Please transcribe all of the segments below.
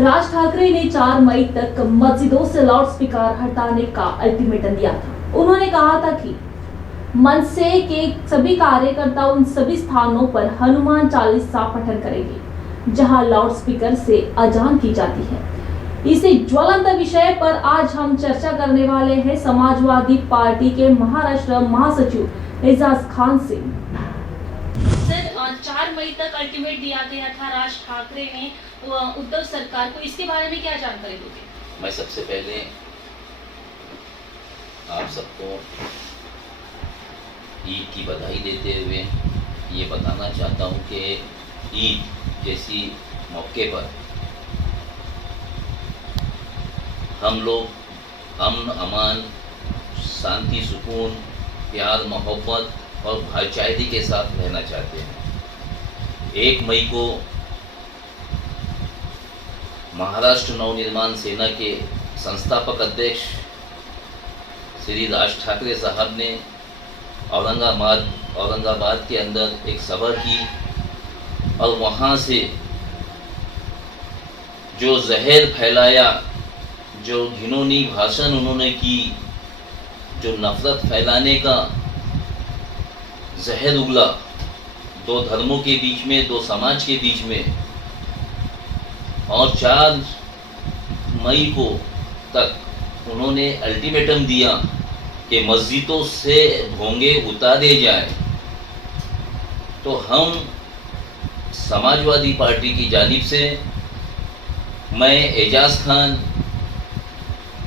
राज ठाकरे ने 4 मई तक मस्जिदों से लाउड स्पीकर हटाने का अल्टीमेटम दिया था। उन्होंने कहा था कि मनसे के सभी कार्यकर्ता उन सभी स्थानों पर हनुमान चालीसा पठन करेंगे जहां लाउड स्पीकर से अजान की जाती है। इसी ज्वलंत विषय पर आज हम चर्चा करने वाले हैं समाजवादी पार्टी के महाराष्ट्र महासचिव एजाज खान से। सर, 4 मई तक अल्टीमेट दिया गया था राज ठाकरे ने उद्धव सरकार को, इसके बारे में क्या जानकारी दोगे? मैं सबसे पहले आप सबको ईद की बधाई देते हुए ये बताना चाहता हूँ कि ईद जैसी मौके पर हम लोग अमन अमान, शांति, सुकून, प्यार, मोहब्बत और भाईचारे के साथ रहना चाहते हैं। 1 मई को महाराष्ट्र नवनिर्माण सेना के संस्थापक अध्यक्ष श्री राज ठाकरे साहब ने औरंगाबाद के अंदर एक सभा की और वहाँ से जो जहर फैलाया, जो घिनौनी भाषण उन्होंने की, जो नफरत फैलाने का जहर उगला 2 धर्मों के बीच में, 2 समाज के बीच में, और 4 मई को तक उन्होंने अल्टीमेटम दिया कि मस्जिदों से भोंगे उतारे जाए, तो हम समाजवादी पार्टी की जानिब से मैं एजाज खान,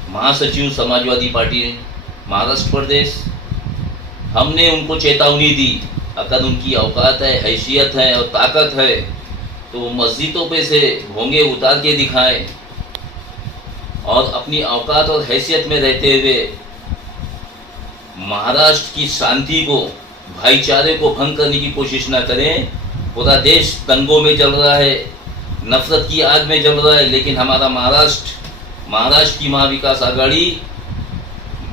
महासचिव समाजवादी पार्टी महाराष्ट्र प्रदेश, हमने उनको चेतावनी दी, अगर उनकी औकात है, हैसियत है और ताकत है तो मस्जिदों पे से भोंगे उतार के दिखाएं और अपनी औकात और हैसियत में रहते हुए महाराष्ट्र की शांति को, भाईचारे को भंग करने की कोशिश ना करें। पूरा देश दंगों में जल रहा है, नफरत की आग में जल रहा है, लेकिन हमारा महाराष्ट्र की महाविकास आघाड़ी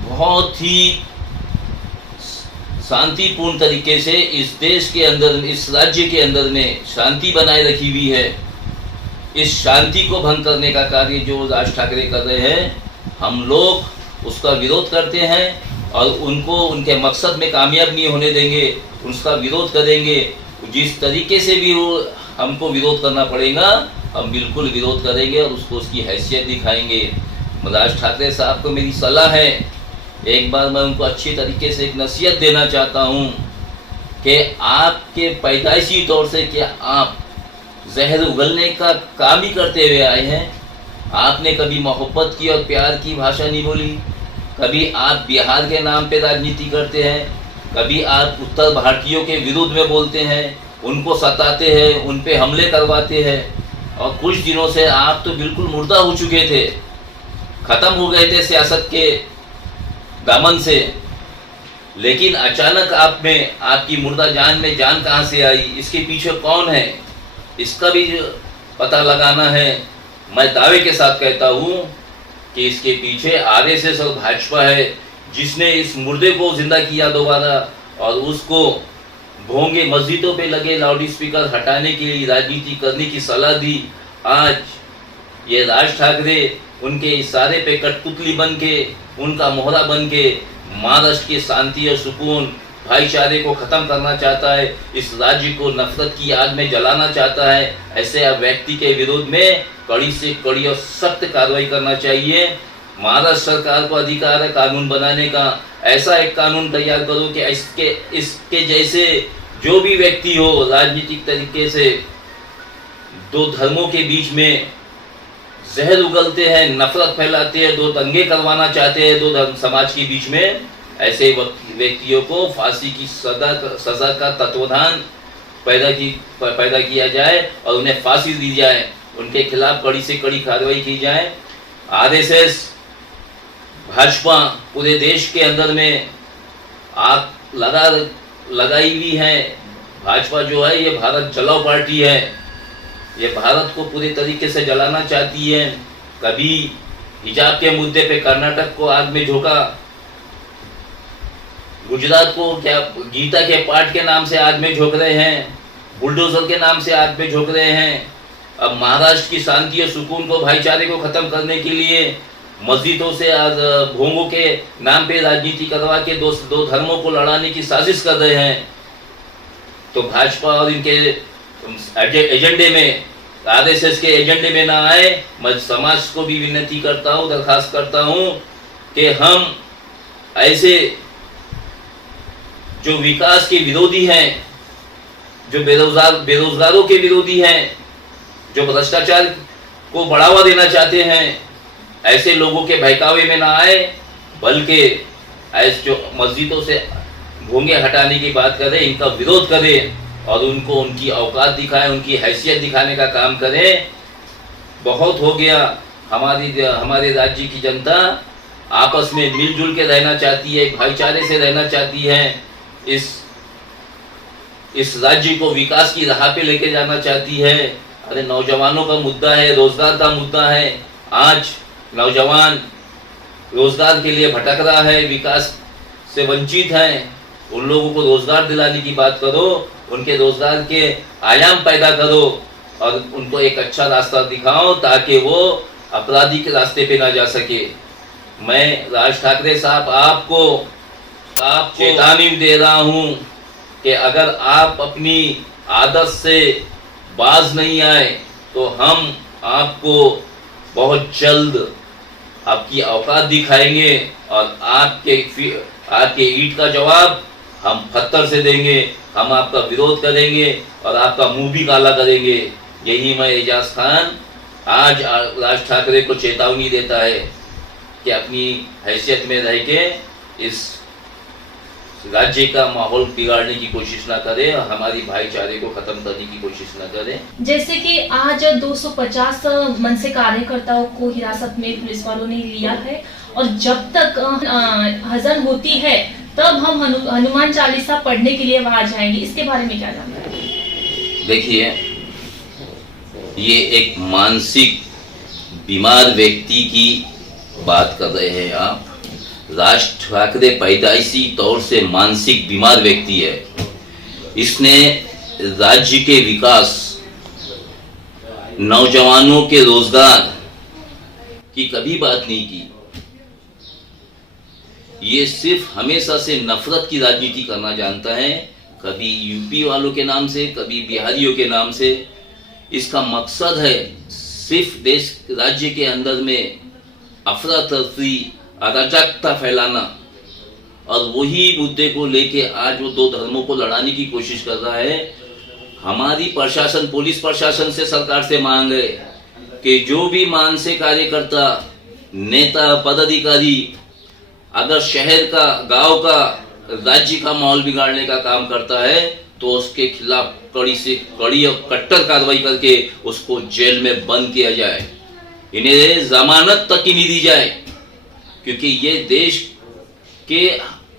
बहुत ही शांतिपूर्ण तरीके से इस देश के अंदर, इस राज्य के अंदर में शांति बनाए रखी हुई है। इस शांति को भंग करने का कार्य जो राज ठाकरे कर रहे हैं, हम लोग उसका विरोध करते हैं और उनको उनके मकसद में कामयाब नहीं होने देंगे, उसका विरोध करेंगे। जिस तरीके से भी वो हमको विरोध करना पड़ेगा, हम बिल्कुल विरोध करेंगे और उसको उसकी हैसियत दिखाएंगे। राज ठाकरे साहब को मेरी सलाह है, एक बार मैं उनको अच्छी तरीके से एक नसीहत देना चाहता हूँ कि आपके पैदाइशी तौर से क्या आप जहर उगलने का काम ही करते हुए आए हैं? आपने कभी मोहब्बत की और प्यार की भाषा नहीं बोली, कभी आप बिहार के नाम पे राजनीति करते हैं, कभी आप उत्तर भारतीयों के विरुद्ध में बोलते हैं, उनको सताते हैं, उन पे हमले करवाते हैं, और कुछ दिनों से आप तो बिल्कुल मुर्दा हो चुके थे, ख़त्म हो गए थे सियासत के दामन से। लेकिन अचानक आप में आपकी मुर्दा जान में जान कहाँ से आई, इसके पीछे कौन है, इसका भी पता लगाना है। मैं दावे के साथ कहता हूँ कि इसके पीछे आरएसएस और भाजपा है, जिसने इस मुर्दे को जिंदा किया दोबारा और उसको भोंगे मस्जिदों पे लगे लाउड स्पीकर हटाने के लिए राजनीति करने की सलाह दी। आज ये राज ठाकरे उनके इशारे पे कठपुतली बन के, उनका मोहरा बन के महाराष्ट्र की शांति और सुकून, भाईचारे को ख़त्म करना चाहता है, इस राज्य को नफरत की आग में जलाना चाहता है। ऐसे व्यक्ति के विरोध में कड़ी से कड़ी और सख्त कार्रवाई करना चाहिए। महाराष्ट्र सरकार को अधिकार है कानून बनाने का। ऐसा एक कानून तैयार करो कि इसके जैसे जो भी व्यक्ति हो राजनीतिक तरीके से 2 धर्मों के बीच में जहर उगलते हैं, नफरत फैलाते हैं, 2 दंगे करवाना चाहते हैं 2 धर्म समाज के बीच में, ऐसे व्यक्तियों को फांसी की सजा का तत्वाधान पैदा किया जाए और उन्हें फांसी दी जाए, उनके खिलाफ कड़ी से कड़ी कार्रवाई की जाए। आरएसएस, भाजपा पूरे देश के अंदर में आग लगाई हुई है। भाजपा जो है ये भारत जलाओ पार्टी है, ये भारत को पूरी तरीके से जलाना चाहती है। कभी हिजाब के मुद्दे पे कर्नाटक को आग में झोंका, गुजरात को क्या गीता के पाठ के नाम से आग में झोंक रहे हैं, बुलडोजर के नाम से आग में झोंक रहे हैं, अब महाराष्ट्र की शांति और सुकून को, भाईचारे को खत्म करने के लिए मस्जिदों से आज भोंगों के नाम पे राजनीति करवा के दो धर्मों को लड़ाने की साजिश कर रहे हैं। तो भाजपा और इनके एजेंडे में, आरएसएस के एजेंडे में ना आए। मैं समाज को भी विनती करता हूँ, दरखास्त करता हूँ कि हम ऐसे जो विकास के विरोधी हैं, जो बेरोजगारों के विरोधी हैं, जो भ्रष्टाचार को बढ़ावा देना चाहते हैं, ऐसे लोगों के बहकावे में ना आए, बल्कि ऐसे जो मस्जिदों से भोंगे हटाने की बात करें, इनका विरोध करें और उनको उनकी औकात दिखाएं, उनकी हैसियत दिखाने का काम करें। बहुत हो गया। हमारे राज्य की जनता आपस में मिलजुल के रहना चाहती है, भाईचारे से रहना चाहती है, इस राज्य को विकास की राह पे लेके जाना चाहती है। अरे नौजवानों का मुद्दा है, रोजगार का मुद्दा है। आज नौजवान रोजगार के लिए भटक रहा है, विकास से वंचित है। उन लोगों को रोजगार दिलाने की बात करो, उनके रोजगार के आयाम पैदा करो और उनको एक अच्छा रास्ता दिखाओ ताकि वो अपराधी के रास्ते पे ना जा सके। मैं राज ठाकरे साहब आपको चेतावनी दे रहा हूं कि अगर आप अपनी आदत से बाज नहीं आए तो हम आपको बहुत जल्द आपकी औकात दिखाएंगे और आपके ईंट का जवाब हम पत्थर से देंगे। हम आपका विरोध करेंगे और आपका मुंह भी काला करेंगे। यही मैं एजाज खान आज राज ठाकरे को चेतावनी देता है कि अपनी हैसियत में रह के इस राज्य का माहौल बिगाड़ने की कोशिश ना करें और हमारी भाईचारे को खत्म करने की कोशिश ना करें। जैसे कि आज 250 मनसे कार्यकर्ताओं को हिरासत में पुलिस वालों ने लिया है और जब तक हजम होती है तब हम हनुमान चालीसा पढ़ने के लिए वहां जाएंगे। इसके बारे में क्या जानते हैं? देखिए, ये एक मानसिक बीमार व्यक्ति की बात कर रहे हैं आप। राज ठाकरे पैदाइशी तौर से मानसिक बीमार व्यक्ति है। इसने राज्य के विकास, नौजवानों के रोजगार की कभी बात नहीं की। ये सिर्फ हमेशा से नफरत की राजनीति करना जानता है, कभी यूपी वालों के नाम से, कभी बिहारियों के नाम से। इसका मकसद है सिर्फ राज्य के अंदर में अफरा तफरी, अराजकता फैलाना और वही मुद्दे को लेके आज वो दो धर्मों को लड़ाने की कोशिश कर रहा है। हमारी प्रशासन, पुलिस प्रशासन से, सरकार से मांग है कि जो भी मानसिक कार्यकर्ता, नेता, पदाधिकारी अगर शहर का, गांव का, राज्य का माहौल बिगाड़ने का काम करता है तो उसके खिलाफ कड़ी से कड़ी और कट्टर कार्रवाई करके उसको जेल में बंद किया जाए। इन्हें जमानत तक ही नहीं दी जाए, क्योंकि ये देश के,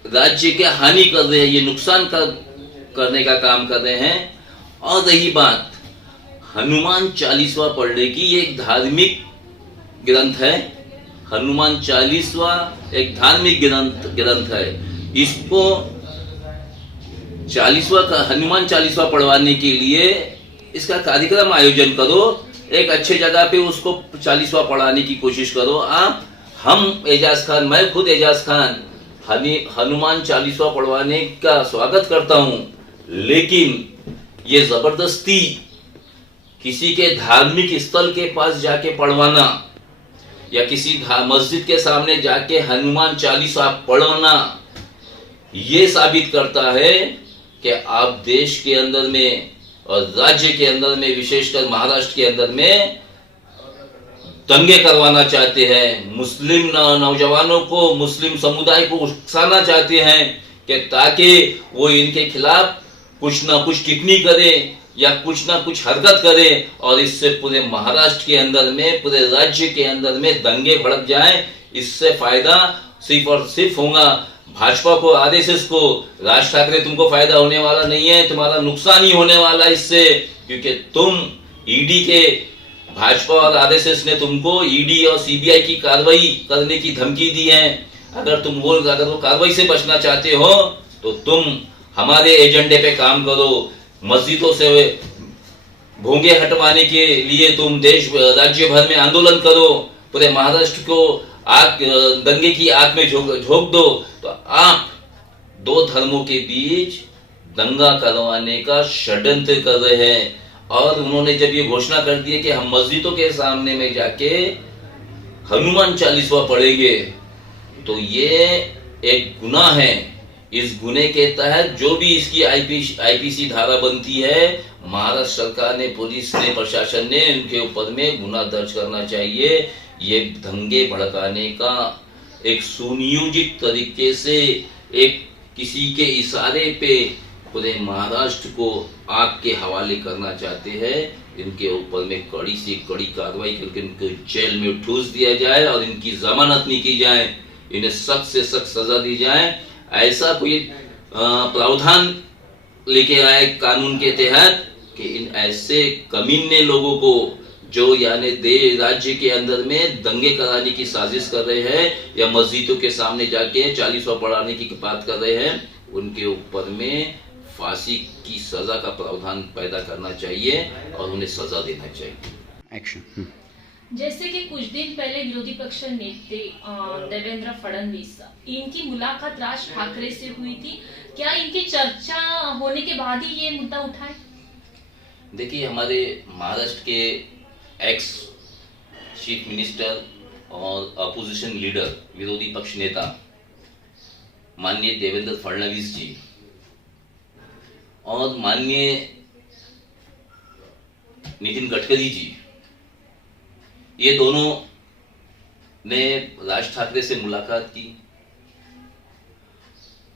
राज्य के हानि कर रहे हैं, ये नुकसान करने का काम कर रहे हैं। और रही बात हनुमान चालीसवा पढ़ने की, ये एक धार्मिक ग्रंथ है। हनुमान चालीसवा एक धार्मिक ग्रंथ है। इसको हनुमान चालीसवा पढ़वाने के लिए इसका कार्यक्रम आयोजन करो, एक अच्छे जगह पे उसको चालीसवा पढ़ाने की कोशिश करो। हम एजाज खान, मैं खुद एजाज खान हनुमान चालीसवा पढ़वाने का स्वागत करता हूं, लेकिन ये जबरदस्ती किसी के धार्मिक स्थल के पास जाके पढ़वाना या किसी मस्जिद के सामने जाके हनुमान चालीसा पढ़ना, ये साबित करता है कि आप देश के अंदर में और राज्य के अंदर में, विशेषकर महाराष्ट्र के अंदर में दंगे करवाना चाहते हैं। मुस्लिम नौजवानों को, मुस्लिम समुदाय को उकसाना चाहते हैं कि ताकि वो इनके खिलाफ कुछ ना कुछ टिप्पणी करे या कुछ ना कुछ हरकत करे और इससे पूरे महाराष्ट्र के अंदर में, पूरे राज्य के अंदर में दंगे भड़क जाए। इससे फायदा सिर्फ और सिर्फ होगा भाजपा को, आरएसएस को। राज ठाकरे, तुमको फायदा होने वाला नहीं है, तुम्हारा नुकसान ही होने वाला इससे, क्योंकि तुम ईडी के, भाजपा और आरएसएस ने तुमको ईडी और सीबीआई की कार्रवाई करने की धमकी दी है। अगर वो कार्रवाई से बचना चाहते हो तो तुम हमारे एजेंडे पे काम करो। मस्जिदों से भोंगे हटवाने के लिए तुम देश राज्य भर में आंदोलन करो, पूरे महाराष्ट्र को आग दंगे की आग में झोंक दो, तो आप दो धर्मों के बीच दंगा करवाने का षड्यंत्र कर रहे हैं। और उन्होंने जब ये घोषणा कर दी है कि हम मस्जिदों के सामने में जाके हनुमान चालीसा पढ़ेंगे, तो ये एक गुनाह है। इस गुने के तहत जो भी इसकी आईपीसी धारा बनती है, महाराष्ट्र सरकार ने, पुलिस ने, प्रशासन ने उनके ऊपर में गुना दर्ज करना चाहिए। ये दंगे भड़काने का एक सुनियोजित तरीके से, एक किसी के इशारे पे पूरे महाराष्ट्र को आग के हवाले करना चाहते हैं। इनके ऊपर में कड़ी से कड़ी कार्रवाई करके इनको जेल में ठूस दिया जाए और इनकी जमानत नहीं की जाए, इन्हें सख्त से सख्त सजा दी जाए। ऐसा कोई प्रावधान लेके आए कानून के तहत कि इन ऐसे कमीने लोगों को जो यानी राज्य के अंदर में दंगे कराने की साजिश कर रहे हैं या मस्जिदों के सामने जाके चालीसा पढ़ाने की बात कर रहे हैं, उनके ऊपर में फांसी की सजा का प्रावधान पैदा करना चाहिए और उन्हें सजा देना चाहिए। एक्शन। जैसे कि कुछ दिन पहले विरोधी पक्ष नेते देवेंद्र फडणवीस, इनकी मुलाकात राज ठाकरे से हुई थी, क्या इनकी चर्चा होने के बाद ही ये मुद्दा उठा है? देखिए, हमारे महाराष्ट्र के एक्स चीफ मिनिस्टर और अपोजिशन लीडर, विरोधी पक्ष नेता माननीय देवेंद्र फडणवीस जी और माननीय नितिन गडकरी जी, ये दोनों ने राज ठाकरे से मुलाकात की।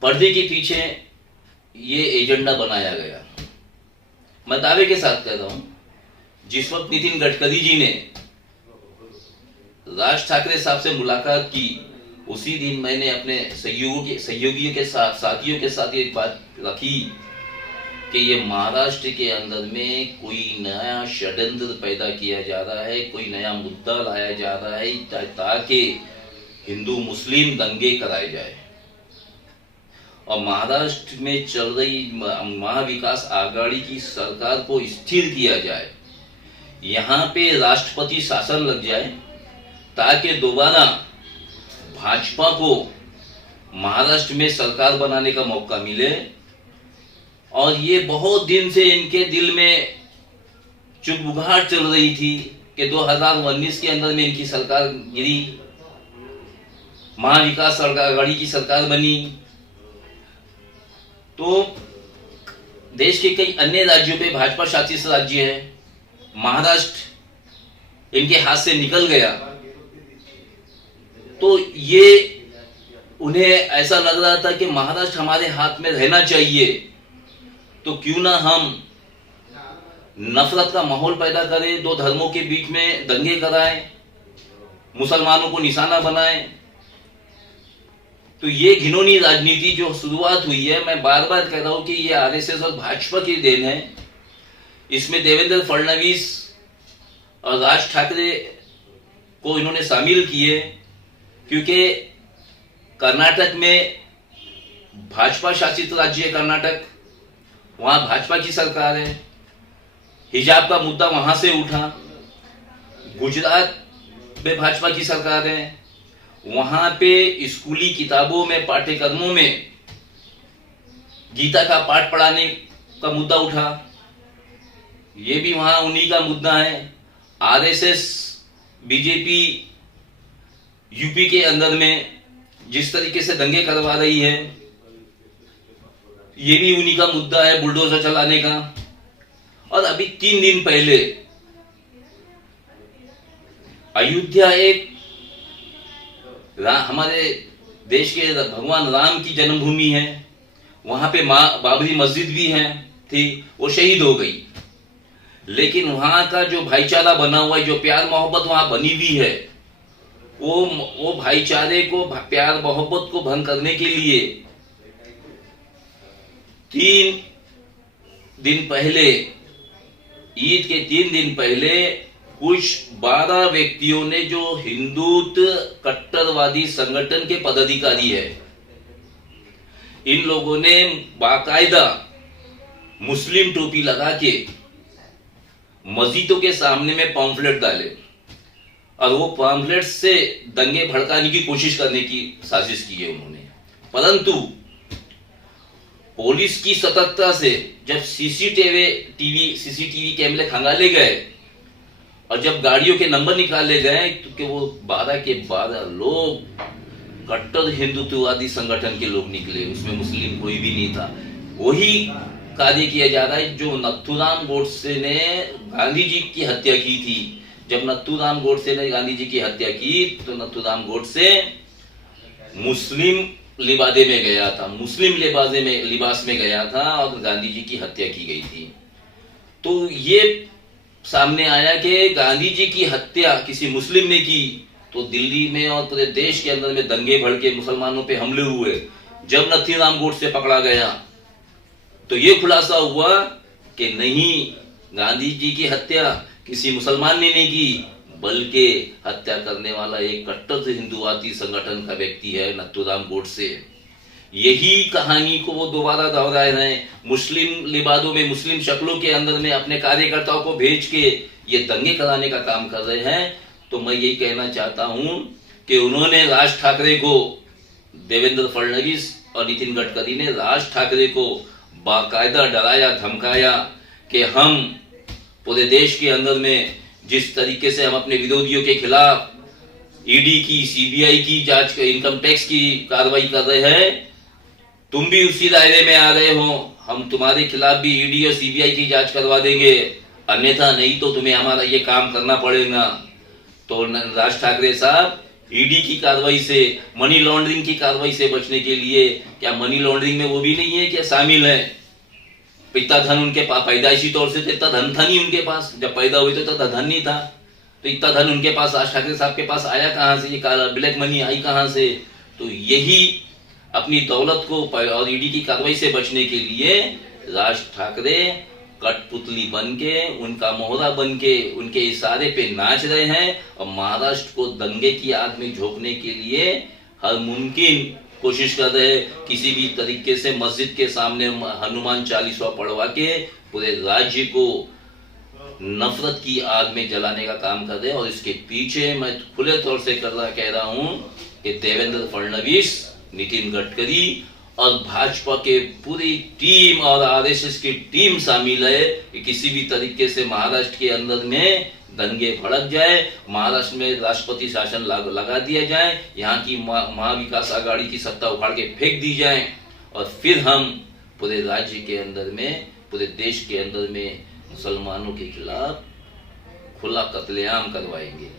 पर्दे के पीछे ये एजेंडा बनाया गया। मैं दावे के साथ कह रहा हूं, जिस वक्त नितिन गडकरी जी ने राज ठाकरे साहब से मुलाकात की, उसी दिन मैंने अपने सहयोगियों के साथ, साथियों के साथ ये बात रखी कि ये महाराष्ट्र के अंदर में कोई नया षड्यंत्र पैदा किया जा रहा है, कोई नया मुद्दा लाया जा रहा है ताकि हिंदू मुस्लिम दंगे कराए जाए और महाराष्ट्र में चल रही महाविकास आघाड़ी की सरकार को स्थिर किया जाए, यहाँ पे राष्ट्रपति शासन लग जाए ताकि दोबारा भाजपा को महाराष्ट्र में सरकार बनाने का मौका मिले। और ये बहुत दिन से इनके दिल में चुगबुगाहट चल रही थी कि 2019 के अंदर में इनकी सरकार गिरी, महाविकास आघाड़ी की सरकार बनी, तो देश के कई अन्य राज्यों पे भाजपा शासित राज्य है, महाराष्ट्र इनके हाथ से निकल गया, तो ये उन्हें ऐसा लग रहा था कि महाराष्ट्र हमारे हाथ में रहना चाहिए, तो क्यों ना हम नफरत का माहौल पैदा करें, दो धर्मों के बीच में दंगे कराएं, मुसलमानों को निशाना बनाएं। तो ये घिनौनी राजनीति जो शुरुआत हुई है, मैं बार बार कह रहा हूं कि ये आरएसएस और भाजपा की देन है। इसमें देवेंद्र फडणवीस और राज ठाकरे को इन्होंने शामिल किए, क्योंकि कर्नाटक में भाजपा शासित राज्य है कर्नाटक, वहां भाजपा की सरकार है, हिजाब का मुद्दा वहां से उठा। गुजरात में भाजपा की सरकार है, वहां पे स्कूली किताबों में, पाठ्यक्रमों में गीता का पाठ पढ़ाने का मुद्दा उठा, ये भी वहां उन्हीं का मुद्दा है। आरएसएस बीजेपी यूपी के अंदर में जिस तरीके से दंगे करवा रही है, ये भी उन्हीं का मुद्दा है, बुलडोजर चलाने का। और अभी 3 दिन पहले अयोध्या एक हमारे देश के भगवान राम की जन्मभूमि है, वहां पे बाबरी मस्जिद भी है थी, वो शहीद हो गई। लेकिन वहां का जो भाईचारा बना हुआ है, जो प्यार मोहब्बत वहां बनी हुई है, वो भाईचारे को, प्यार मोहब्बत को भंग करने के लिए 3 दिन पहले, ईद के 3 दिन पहले कुछ 12 व्यक्तियों ने, जो हिंदुत्व कट्टरवादी संगठन के पदाधिकारी है, इन लोगों ने बाकायदा मुस्लिम टोपी लगा के मस्जिदों के सामने में पॉम्फलेट डाले और वो पॉम्फलेट से दंगे भड़काने की कोशिश करने की साजिश की है उन्होंने। परंतु पुलिस की सतर्कता से जब सीसीटीवी कैमरे खंगाले गए और जब गाड़ियों के नंबर निकाले गए तो वो 12 के 12 लोग कट्टर हिंदुत्ववादी संगठन के लोग निकले, उसमें मुस्लिम कोई भी नहीं था। वही कार्य किया जा रहा है जो नथुराम गोडसे ने गांधी जी की हत्या की थी। जब नथुराम गोडसे ने गांधी जी की हत्या की तो नथुराम गोडसे मुस्लिम लिबादे में गया था, मुस्लिम लिबास में गया था और गांधी जी की हत्या की गई थी। तो ये सामने आया कि गांधी जी की हत्या किसी मुस्लिम ने की तो दिल्ली में और पूरे देश के अंदर में दंगे भड़के, मुसलमानों पे हमले हुए। जब नथुराम गोडसे पकड़ा गया तो ये खुलासा हुआ कि नहीं, गांधी जी की हत्या किसी मुसलमान ने नहीं की, बल्कि हत्या करने वाला एक कट्टर हिंदुवादी संगठन का व्यक्ति है नथुराम गोडसे। यही कहानी को वो दोबारा दोहराए रहे हैं, मुस्लिम लिबादों में, मुस्लिम शक्लों के अंदर में अपने कार्यकर्ताओं को भेज के ये दंगे कराने का काम कर रहे हैं। तो मैं यही कहना चाहता हूं कि उन्होंने राज ठाकरे को, देवेंद्र फडणवीस और नितिन गडकरी ने राज ठाकरे को बाकायदा डराया धमकाया कि हम पूरे देश के अंदर में जिस तरीके से हम अपने विरोधियों के खिलाफ ईडी की, सीबीआई की जांच, इनकम टैक्स की कार्रवाई कर रहे हैं, तुम भी उसी दायरे में आ रहे हो, हम तुम्हारे खिलाफ भी ईडी और सीबीआई की जांच करवा देंगे, अन्यथा नहीं तो तुम्हें हमारा ये काम करना पड़ेगा। तो राज ठाकरे साहब ईडी की कार्रवाई से, मनी लॉन्ड्रिंग की कार्रवाई से बचने के लिए, क्या मनी लॉन्ड्रिंग में वो भी नहीं है क्या शामिल है? इतना धन उनके पास पैदाइशी तौर से तो इतना धन था नहीं उनके पास, जब पैदा हुए तो इतना धन नहीं था, तो इतना धन उनके पास राज ठाकरे साहब के पास आया कहां से? ये ब्लैक मनी आई कहां से? तो यही अपनी दौलत को और ईडी की कार्रवाई से बचने के लिए राज ठाकरे कठपुतली बन के, उनका मोहरा बन के, उनके इशारे पे नाच रहे हैं और महाराष्ट्र को दंगे की आग में झोंकने के लिए हर मुमकिन कोशिश कर रहे हैं। किसी भी तरीके से मस्जिद के सामने हनुमान चालीसा पढ़वा के पूरे राज्य को नफरत की आग में जलाने का काम कर रहे हैं। और इसके पीछे मैं खुले तौर से कह रहा हूं कि देवेंद्र फडणवीस, नितिन गडकरी और भाजपा के पूरी टीम और आरएसएस की टीम शामिल है कि किसी भी तरीके से महाराष्ट्र के अंदर में दंगे भड़क जाए, महाराष्ट्र में राष्ट्रपति शासन लगा दिया जाए, यहाँ की महाविकास आघाड़ी की सत्ता उखाड़ के फेंक दी जाए और फिर हम पूरे राज्य के अंदर में, पूरे देश के अंदर में मुसलमानों के खिलाफ खुला कत्लेआम करवाएंगे।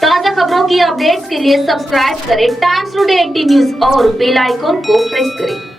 ताजा खबरों की अपडेट्स के लिए सब्सक्राइब करें टाइम्स टुडे 80 न्यूज और बेल आइकॉन को प्रेस करें।